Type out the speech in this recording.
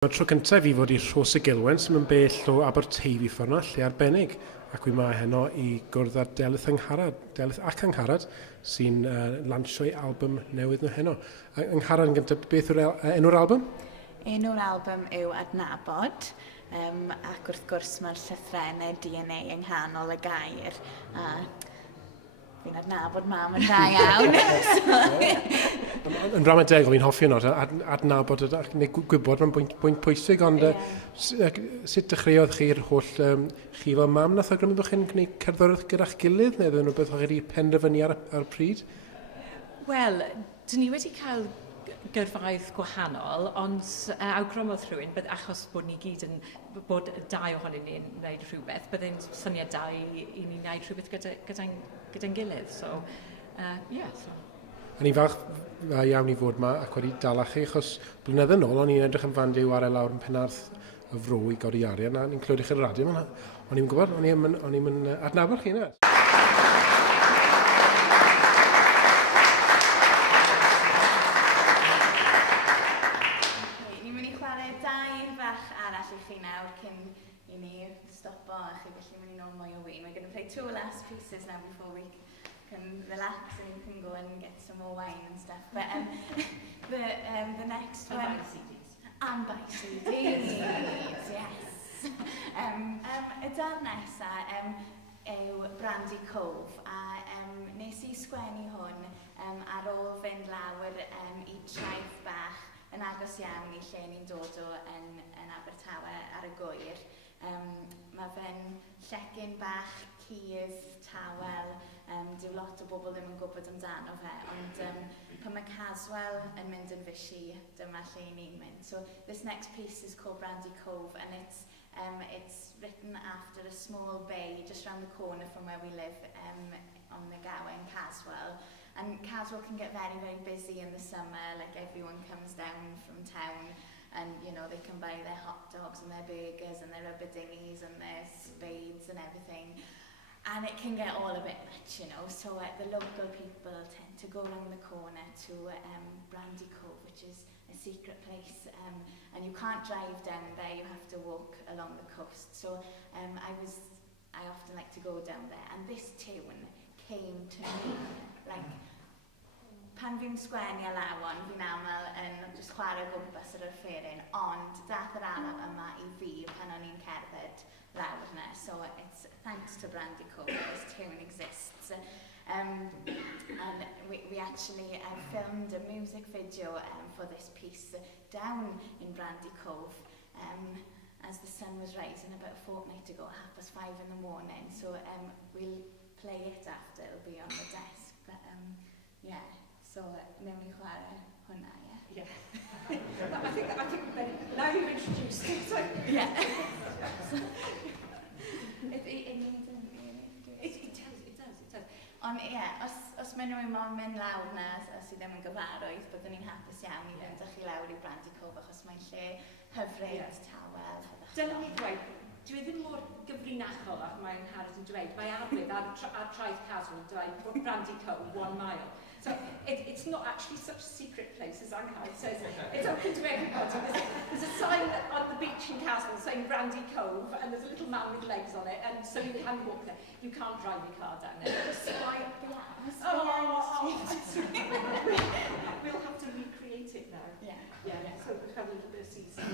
Mae'r tro cyntaf fi fod i Rhos y Gilwen sy'n mynd bell o Aberteifi ffordd 'na, lle arbennig. Ac wi yma heno i gwrdd â Delyth ac Angharad sy'n lansio ei album newydd nhw heno. Angharad yn gyntaf, beth yw'r enw'r album? Enw'r album yw Adnabod, ac wrth gwrs mae'r llythrennau DNA yng nghanol y gair. Fi'n adnabod mam yn dda iawn. Yn ramadegol, fi'n hoffi yno, adnabod neu gwybod mae'n bwynt pwysig, ond sut dechreuodd chi'r holl, chi fel mam nath awgrymu bod chi'n gwneud cerddoriaeth gyda'ch gilydd, neu ydyn nhw beth o'ch chi wedi penderfynu ar y pryd? Wel, dyn ni wedi cael gyrfaoedd gwahanol, ond awgrymodd rhywun, bydd achos bod ni gyd yn, bod dau ohonyn ni'n gwneud rhywbeth, byddai'n syniad da i ni wneud rhywbeth gyda'n gilydd. So, so. A ni'n falch iawn i fod yma ac wedi dala chi, achos blynedd yn ôl, o'n i'n edrych yn fand i'w ar lawr yn Penarth y Fro i godi arian, a ni'n clywed eich radio yma. O'n i'n gwybod, o'n i'n adnabod chi yna. Ni'n mynd i chwarae dau fach arall i chi nawr cyn i ni stopo a chi felly mynd i nôl mwy o wy. We're going to play two last pieces now before we can relax and you can go and get some more wine and stuff. But the next one... And buy CDs. And buy CDs, yes. Y darn nesaf yw Brandy Cove, a nes i sgwennu hwn ar ôl fynd lawr i traeth bach yn agos iawn i lle ni'n dod o yn Abertawe ar y gwyr. Mae fe'n llecyn bach, cudd, tawel, dyw lot o bobl ddim yn gwybod amdano fe, ond pan mae Caswell yn mynd yn fysi, dyma lle ni'n mynd. So this next piece is called Brandy Cove, and it's written after a small bay just around the corner from where we live on the Gower in Caswell. And Caswell can get very, very busy in the summer, like everyone comes down from town and, you know, they can buy their hot dogs and their burgers and their rubber dinghies and their spades and everything. And it can get all a bit much, you know, so the local people tend to go around the corner to Brandy Cove, which is a secret place, and you can't drive down there, you have to walk along the coast. So I often like to go down there, and this tune came to me, like, pan fi'n sgwennu a lawon, fi'n aml yn just chwarae gwmpas yr offeryn, ond dath yr alab yma i fi pan o'n i'n cerdded lawr yna. So it's thanks to Brandy Cove, this tune exists. And we actually filmed a music video for this piece down in Brandy Cove as the sun was rising about a fortnight ago, 5:30 in the morning. So we'll play it after, it'll be on the desk. But yeah, so newn ni chwarae hwnna, yeah? Yeah. I think now you've introduced it. So Yeah. It does. Ond ie, os maen nhw yn mynd lawr na, os i ddim yn gyfarwydd, byddwn ni'n hapus iawn i fynd â chi lawr i Brandy Cove, achos mae'n lle hyfryd, tawel. Dyna ni dweud, dwi ddim mor gyfrinachol ac mae'n Harris yn dweud, mae arwydd ar traeth Caswell yn dweud Brandy Cove, 1 mile. So it's not actually such a secret place as Angharad says. It's open to everybody. There's a sign on the beach in Caswell saying Brandy Cove, and there's a little man with legs on it, and so you can walk there. You can't drive your car down there. Just swipe the atmosphere. We'll have to recreate it now. Yeah. So we'll have a little bit of season.